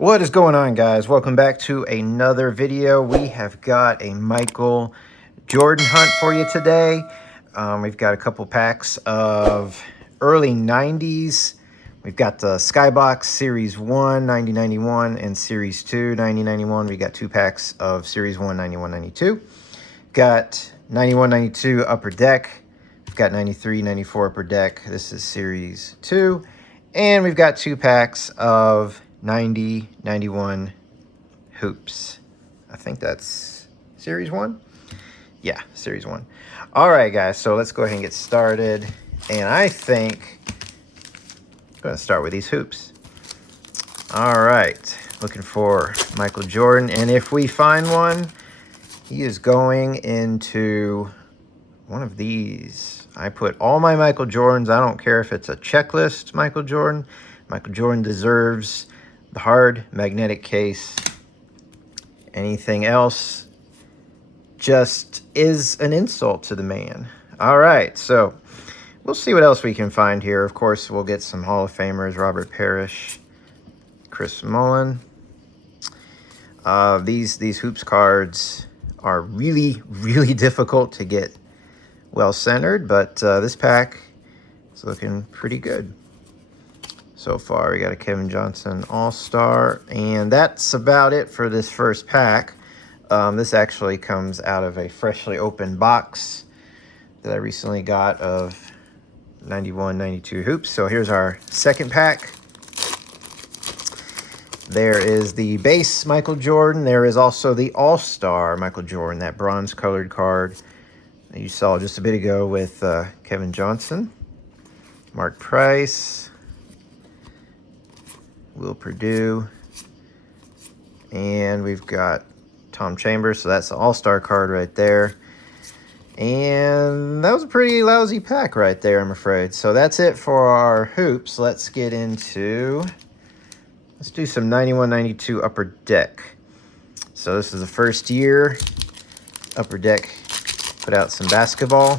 What is going on, guys? Welcome back to another video. We have got a Michael Jordan hunt for you today. We've got a couple packs of early 90s. We've got the Skybox Series 1, 9091, and Series 2, 9091. We got two packs of Series 1, 9192. Got 9192 Upper Deck. We've got 93, 94 Upper Deck. This is Series 2. And we've got two packs of 90, 91 hoops. I think that's Series 1. Yeah, Series 1. All right, guys, so let's go ahead and get started. And I think I'm going to start with these hoops. All right, looking for Michael Jordan. And if we find one, he is going into one of these. I put all my Michael Jordans. I don't care if it's a checklist Michael Jordan. Michael Jordan deserves the hard magnetic case. Anything else just is an insult to the man. All right, so we'll see what else we can find here. Of course, we'll get some Hall of Famers, Robert Parrish, Chris Mullin. These hoops cards are really, really difficult to get well centered, but this pack is looking pretty good so far. We got a Kevin Johnson All-Star, and that's about it for this first pack. This actually comes out of a freshly opened box that I recently got of 91, 92 hoops. So here's our second pack. There is the base Michael Jordan. There is also the All-Star Michael Jordan, that bronze-colored card that you saw just a bit ago with Kevin Johnson, Mark Price, Will Perdue, and we've got Tom Chambers. So that's the All-Star card right there. And that was a pretty lousy pack right there, I'm afraid. So that's it for our hoops. Let's get into... let's do some 91, 92 Upper Deck. So this is the first year Upper Deck put out some basketball.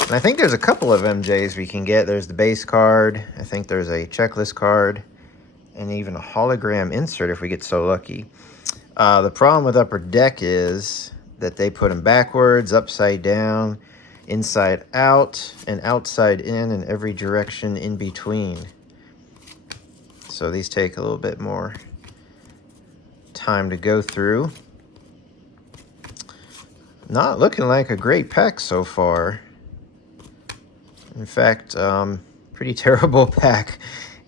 And I think there's a couple of MJs we can get. There's the base card. I think there's a checklist card. And even a hologram insert if we get so lucky. The problem with Upper Deck is that they put them backwards, upside down, inside out, and outside in, and every direction in between. So these take a little bit more time to go through. Not looking like a great pack so far. In fact, pretty terrible pack.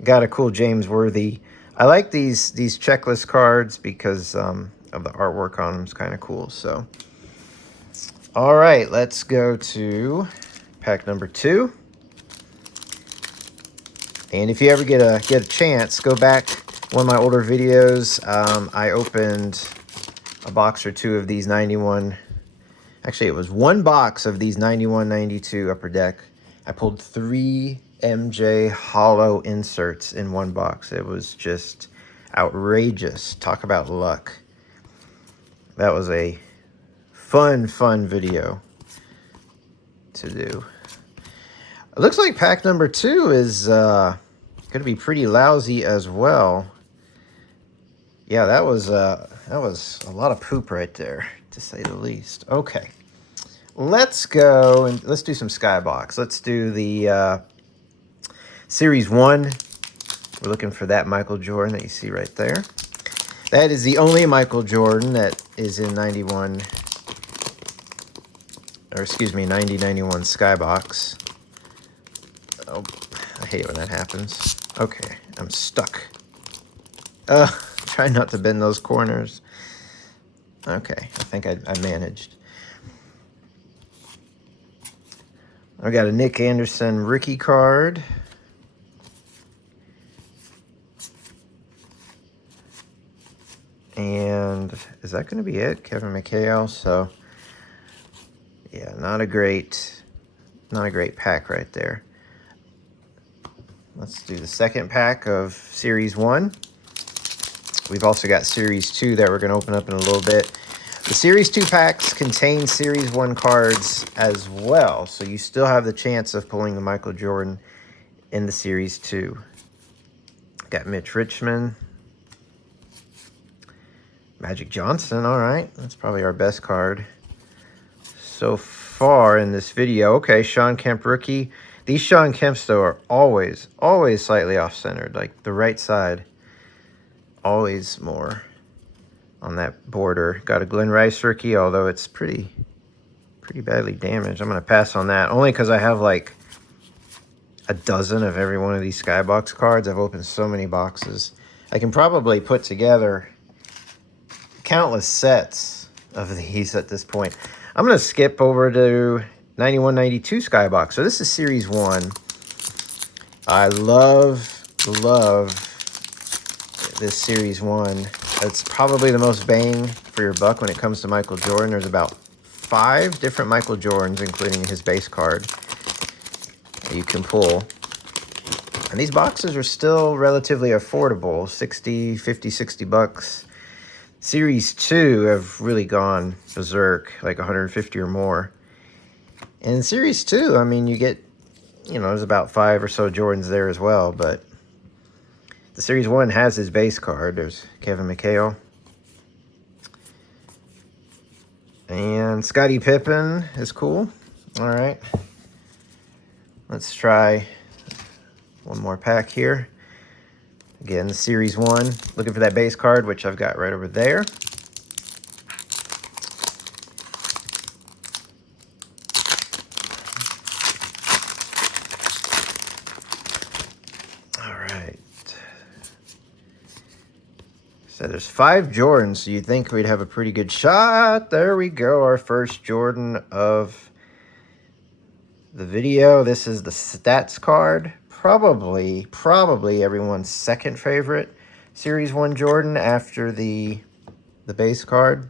Got a cool James Worthy. I like these checklist cards because of the artwork on them is kind of cool. So, all right, let's go to pack number 2. And if you ever get a chance, go back one of my older videos. I opened a box or two of these 91. Actually, it was one box of these 91, 92 Upper Deck. I pulled 3 MJ hollow inserts in one box. It was just outrageous. Talk about luck. That was a fun video to do. It looks like pack number 2 is going to be pretty lousy as well. Yeah, that was a lot of poop right there, to say the least. Okay, let's go and let's do some Skybox. Let's do the Series 1. We're looking for that Michael Jordan that you see right there. That is the only Michael Jordan that is in 91, or excuse me, 90-91 Skybox. Oh, I hate when that happens. Okay, I'm stuck. Try not to bend those corners. Okay, I think I managed. I got a Nick Anderson rookie card. And is that going to be it? Kevin McHale. So, yeah, not a great pack right there. Let's do the second pack of Series 1. We've also got Series 2 that we're going to open up in a little bit. The Series 2 packs contain Series 1 cards as well, so you still have the chance of pulling the Michael Jordan in the Series 2. Got Mitch Richmond, Magic Johnson, all right. That's probably our best card so far in this video. Okay, Shawn Kemp rookie. These Shawn Kemps, though, are always slightly off-centered. Like, the right side, always more on that border. Got a Glenn Rice rookie, although it's pretty badly damaged. I'm going to pass on that, only because I have, like, a dozen of every one of these Skybox cards. I've opened so many boxes. I can probably put together countless sets of these at this point. I'm going to skip over to 91-92 Skybox. So this is Series 1. I love this Series 1. It's probably the most bang for your buck when it comes to Michael Jordan. There's about 5 different Michael Jordans, including his base card, that you can pull. And these boxes are still relatively affordable, 60, 50, 60 bucks. Series 2 have really gone berserk, like 150 or more. And Series 2, I mean, you get, you know, there's about 5 or so Jordans there as well, but the Series 1 has his base card. There's Kevin McHale. And Scottie Pippen is cool. All right. Let's try one more pack here. Again, the Series 1. Looking for that base card, which I've got right over there. All right. So there's 5 Jordans, so you'd think we'd have a pretty good shot. There we go, our first Jordan of the video. This is the stats card. Probably everyone's second favorite Series 1 Jordan after the base card.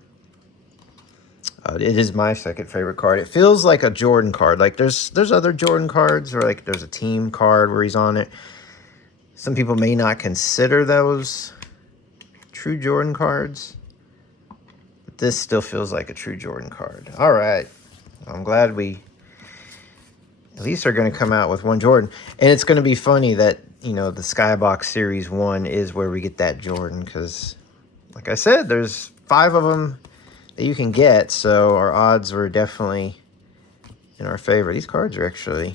It is my second favorite card. It feels like a Jordan card. Like there's other Jordan cards, or like there's a team card where he's on it. Some people may not consider those true Jordan cards, but this still feels like a true Jordan card. All right, I'm glad we at least are going to come out with one Jordan. And it's going to be funny that, you know, the Skybox Series 1 is where we get that Jordan, because, like I said, there's 5 of them that you can get, so our odds were definitely in our favor. These cards are actually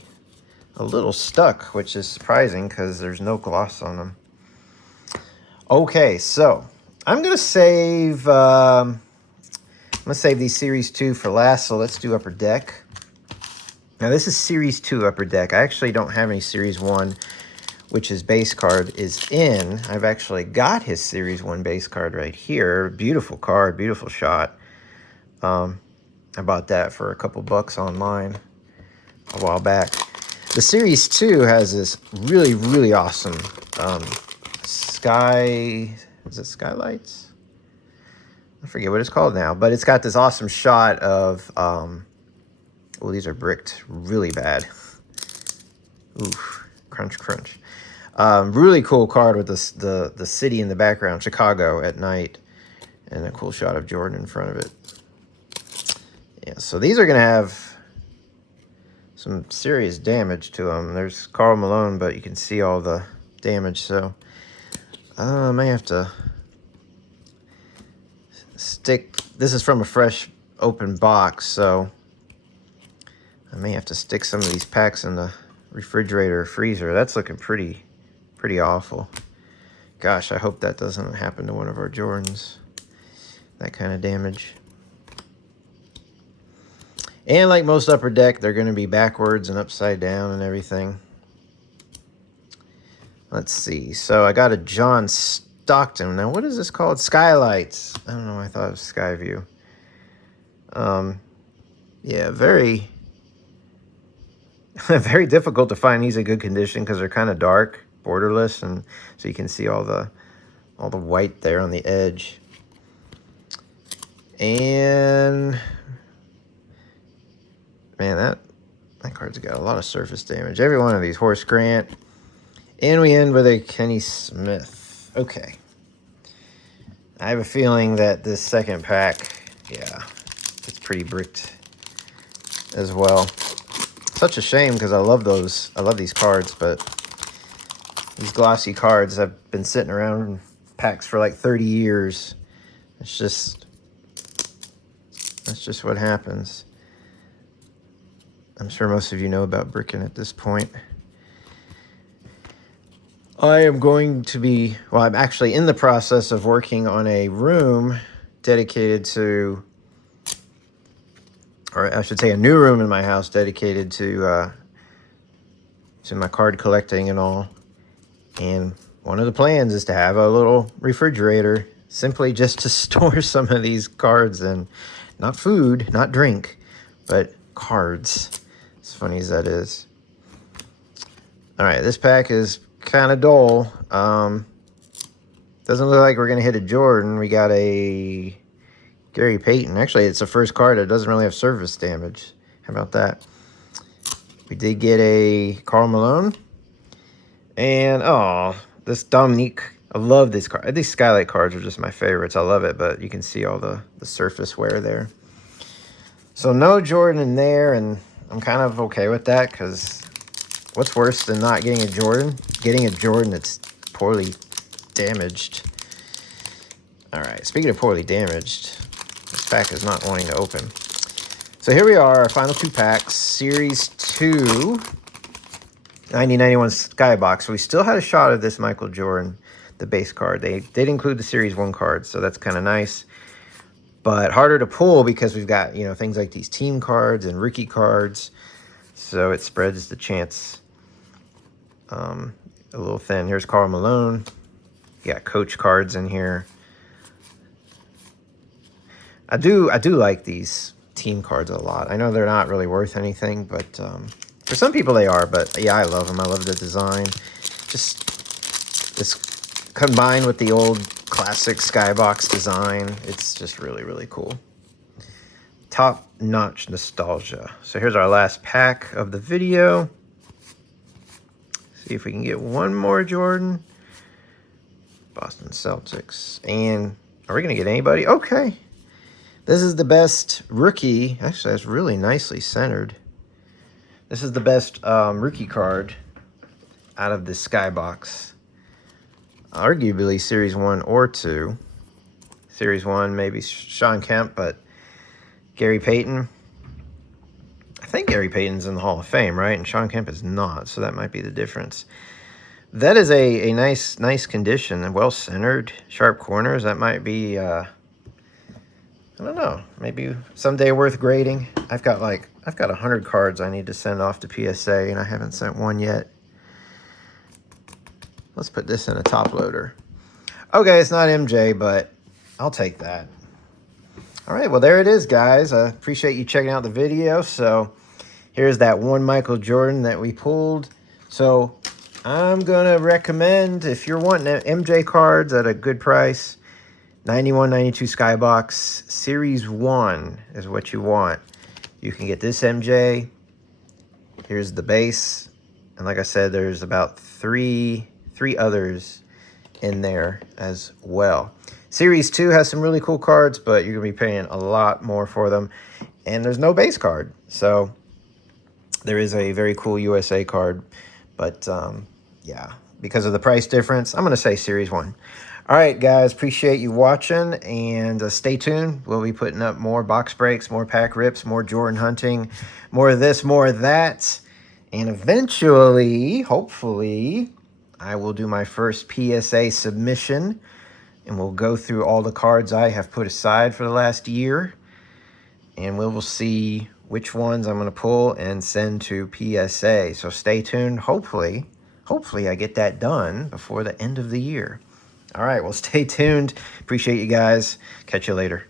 a little stuck, which is surprising because there's no gloss on them. Okay, so I'm going to save these Series 2 for last, so let's do Upper Deck. Now, this is Series 2 Upper Deck. I actually don't have any Series 1, which his base card is in. I've actually got his Series 1 base card right here. Beautiful card, beautiful shot. I bought that for a couple bucks online a while back. The Series 2 has this really awesome skylights? I forget what it's called now, but it's got this awesome shot of... oh, these are bricked really bad. Oof, crunch. Really cool card with the city in the background, Chicago at night, and a cool shot of Jordan in front of it. Yeah, so these are going to have some serious damage to them. There's Karl Malone, but you can see all the damage, so I may have to stick... This is from a fresh open box, so I may have to stick some of these packs in the refrigerator or freezer. That's looking pretty awful. Gosh, I hope that doesn't happen to one of our Jordans. That kind of damage. And like most Upper Deck, they're going to be backwards and upside down and everything. Let's see. So I got a John Stockton. Now, what is this called? Skylights. I don't know. I thought it was Skyview. Yeah, very difficult to find these in good condition because they're kind of dark, borderless, and so you can see all the white there on the edge. And man, that card's got a lot of surface damage. Every one of these. Horace Grant. And we end with a Kenny Smith. Okay. I have a feeling that this second pack, yeah, it's pretty bricked as well. Such a shame because I love those. I love these cards, but these glossy cards have been sitting around in packs for like 30 years. That's just what happens. I'm sure most of you know about bricking at this point. I am going to be, well, I'm actually in the process of working on a room dedicated to, or I should say a new room in my house dedicated to my card collecting and all. And one of the plans is to have a little refrigerator simply just to store some of these cards in. Not food, not drink, but cards. As funny as that is. All right, this pack is kind of dull. Doesn't look like we're going to hit a Jordan. We got a Gary Payton. Actually, it's the first card that doesn't really have surface damage. How about that? We did get a Karl Malone. And, oh, this Dominique. I love this card. These Skylight cards are just my favorites. I love it, but you can see all the surface wear there. So no Jordan in there, and I'm kind of okay with that, because what's worse than not getting a Jordan? Getting a Jordan that's poorly damaged. All right, speaking of poorly damaged, this pack is not wanting to open. So here we are, our final 2 packs, Series 2, 1991 Skybox. We still had a shot of this Michael Jordan, the base card. They did include the Series 1 cards, so that's kind of nice. But harder to pull because we've got, you know, things like these team cards and rookie cards. So it spreads the chance a little thin. Here's Karl Malone. You got coach cards in here. I do like these team cards a lot. I know they're not really worth anything, but for some people they are. But yeah, I love them. I love the design. Just this combined with the old classic Skybox design, it's just really, really cool. Top-notch nostalgia. So here's our last pack of the video. See if we can get one more Jordan. Boston Celtics. And are we going to get anybody? Okay. This is the best rookie. Actually, that's really nicely centered. This is the best rookie card out of the Skybox. Arguably Series 1 or 2. Series 1, maybe Shawn Kemp, but Gary Payton. I think Gary Payton's in the Hall of Fame, right? And Shawn Kemp is not, so that might be the difference. That is a nice condition and well-centered, sharp corners. That might be, I don't know, maybe someday worth grading. I've got 100 cards I need to send off to PSA, and I haven't sent one yet. Let's put this in a top loader. Okay, it's not MJ, but I'll take that. All right, well, there it is, guys. I appreciate you checking out the video. So here's that one Michael Jordan that we pulled. So I'm going to recommend, if you're wanting MJ cards at a good price, 91, 92 Skybox Series 1 is what you want. You can get this MJ. Here's the base. And like I said, there's about three others in there as well. Series 2 has some really cool cards, but you're going to be paying a lot more for them. And there's no base card. So there is a very cool USA card. But yeah, because of the price difference, I'm going to say Series 1. All right, guys, appreciate you watching. And stay tuned. We'll be putting up more box breaks, more pack rips, more Jordan hunting, more of this, more of that. And eventually, hopefully, I will do my first PSA submission, and we'll go through all the cards I have put aside for the last year, and we will see which ones I'm going to pull and send to PSA. So stay tuned. Hopefully I get that done before the end of the year. All right, well, stay tuned. Appreciate you guys. Catch you later.